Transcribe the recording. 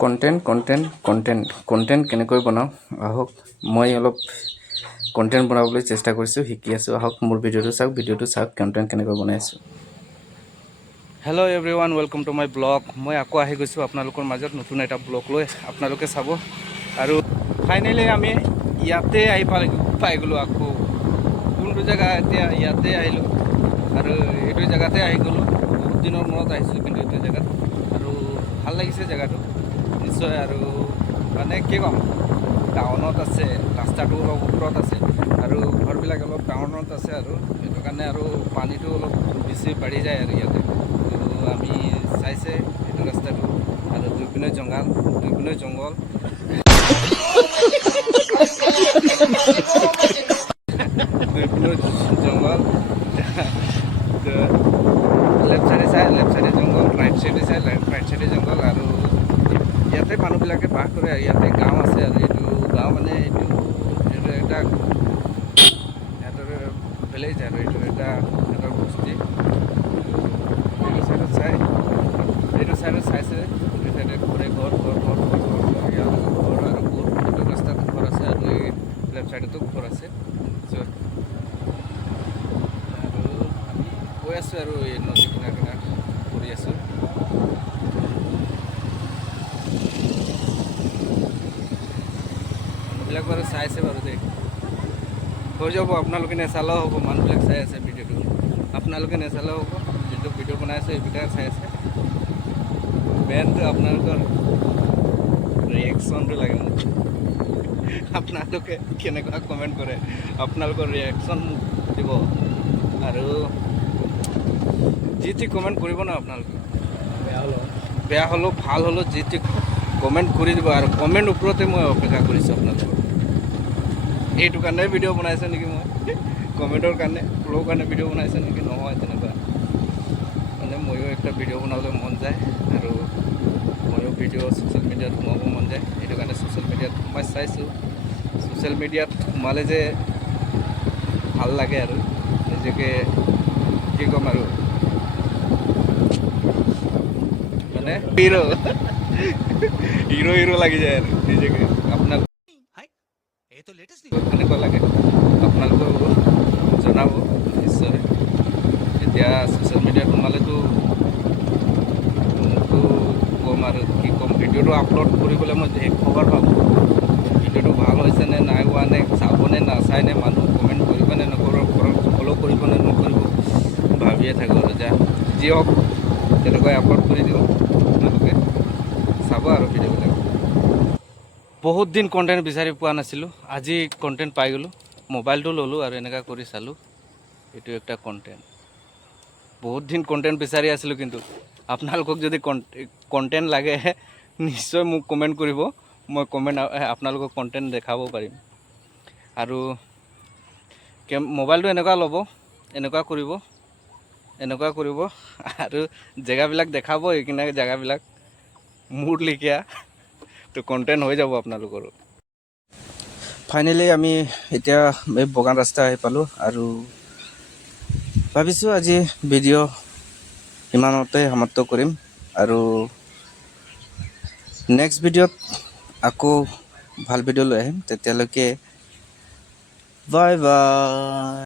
Content কেনেকৈ বনাওঁ আহক মই অলপ কণ্টেণ্ট বনাবলৈ চেষ্টা কৰিছোঁ শিকি আছোঁ আহক মোৰ ভিডিঅ'টো চাওক কণ্টেণ্ট কেনেকৈ বনাই আছোঁ। Hello' everyone welcome to my blog. মই আকৌ আহি গৈছোঁ আপোনালোকৰ মাজত নতুন এটা ব্লগ লৈ আপোনালোকে চাব। আৰু ফাইনেলি আমি ইয়াতে আহি পাই গ'লোঁ আকৌ কোনটো জেগা এতিয়া ইয়াতে আহিলোঁ আৰু এইটো জেগাতে আহি গ'লোঁ। বহুত দিনৰ মূৰত আহিছিলোঁ কিন্তু এইটো জেগাত আৰু ভাল লাগিছে জেগাটো নিশ্চয়। আৰু মানে কি ক'ম, টাউনত আছে, ৰাস্তাটো অলপ ওপৰত আছে আৰু ঘৰবিলাক অলপ টাউনত আছে আৰু সেইটো কাৰণে আৰু পানীটো অলপ বেছি বাঢ়ি যায় আৰু ইয়াতে। তো আমি চাইছে এইটো ৰাস্তাটো আৰু দুইপিনে জংঘল দুইপিনে জংঘল লেফ্ট চাইডে জংঘল, ৰাইট চাইডে জংঘল আৰু ইয়াতে মানুহবিলাকে বাস কৰে আৰু ইয়াতে গাঁও আছে আৰু এইটো গাঁও মানে এইটো এটা সিহঁতৰ ভিলেজ আৰু এইটো এটা সিহঁতৰ বস্তি। এইটো চাইডত চাইছে এইটো চাইডে ঘৰে ঘৰ ইয়াত ঘৰ আৰু বহুত এইটো ৰাস্তাত ঘৰ আছে আৰু এই লেফ্ট চাইডতো ঘৰ আছে। আৰু আমি গৈ আছোঁ আৰু এই নদী কিনাৰ কৰি আছোঁ। মানুহবিলাক বাৰু চাইছে বাৰু দেই, হৈ যাব আপোনালোকে নেচালেও হ'ব। মানুহবিলাক চাই আছে ভিডিঅ'টো, আপোনালোকে নেচালেও হ'ব। যোনটো ভিডিঅ' বনাই আছে এইবিলাক চাই আছে। মেইনটো আপোনালোকৰ ৰিয়েকশ্যনটো লাগে মোক। আপোনালোকে কেনেকুৱা কমেণ্ট কৰে, আপোনালোকৰ ৰিয়েকশ্যন মোক দিব আৰু যি টি কমেণ্ট কৰিব ন আপোনালোকে। বেয়া হ'লেও ভাল হ'লেও যি টি কমেণ্ট কৰি দিব আৰু কমেণ্ট ওপৰতে মই অপেক্ষা কৰিছোঁ আপোনালোকৰ। এইটো কাৰণে ভিডিঅ' বনাইছে নেকি, মই কমেণ্টৰ কাৰণে ফ্লৰ কাৰণে ভিডিঅ' বনাইছে নেকি? নহয় তেনেকুৱা, মানে ময়ো একটা ভিডিঅ' বনাবলৈ মন যায় আৰু ময়ো ভিডিঅ' ছ'চিয়েল মিডিয়াত সোমাব মন যায়। সেইটো কাৰণে ছ'চিয়েল মিডিয়াত সোমাই চাইছোঁ। ছ'চিয়েল মিডিয়াত সোমালে যে ভাল লাগে আৰু নিজকে কি ক'ম আৰু মানে হিৰো লাগি যায় আৰু নিজকে। আপোনাৰ কেনেকুৱা লাগে আপোনালোকেও জনাব নিশ্চয়। এতিয়া ছ'চিয়েল মিডিয়াত সোমালেতো মোকতো ক'ম আৰু কি ক'ম, ভিডিঅ'টো আপলোড কৰিবলৈ মই এক খবৰ পাওঁ। ভিডিঅ'টো ভাল হৈছে নে নাই হোৱা, নে চাবনে নাচায়, নে মানুহ কমেণ্ট কৰিব নে নকৰিব, ফ'ল' কৰিব নে নকৰিব ভাবিয়ে থাকোঁ আৰু যি হওক তেনেকৈ আপলোড কৰি দিওঁ। আপোনালোকে চাব আৰু ভিডিঅ'বিলাক। বহুত দিন কণ্টেণ্ট বিচাৰি পোৱা নাছিলোঁ, আজি কণ্টেণ্ট পাই গ'লোঁ। মোবাইলটো ল'লোঁ আৰু এনেকুৱা কৰি চালোঁ, এইটো একটা কণ্টেণ্ট। বহুত দিন কণ্টেণ্ট বিচাৰি আছিলোঁ, কিন্তু আপোনালোকক যদি কণ্টেণ্ট লাগে নিশ্চয় মোক কমেণ্ট কৰিব। মই আপোনালোকক কণ্টেণ্ট দেখাব পাৰিম। আৰু মোবাইলটো এনেকুৱা ল'ব, এনেকুৱা কৰিব আৰু জেগাবিলাক দেখাব, এইখিনি জেগাবিলাক মোৰ লিখীয়া, তো কণ্টেণ্ট হৈ যাব আপোনালোকৰো। ফাইনেলি আমি এতিয়া এই বগান ৰাস্তা আহি পালোঁ আৰু ভাবিছোঁ আজি ভিডিঅ' ইমানতে সমাপ্ত কৰিম আৰু নেক্সট ভিডিঅ'ত আকৌ ভাল ভিডিঅ' লৈ আহিম। তেতিয়ালৈকে বাই বাই।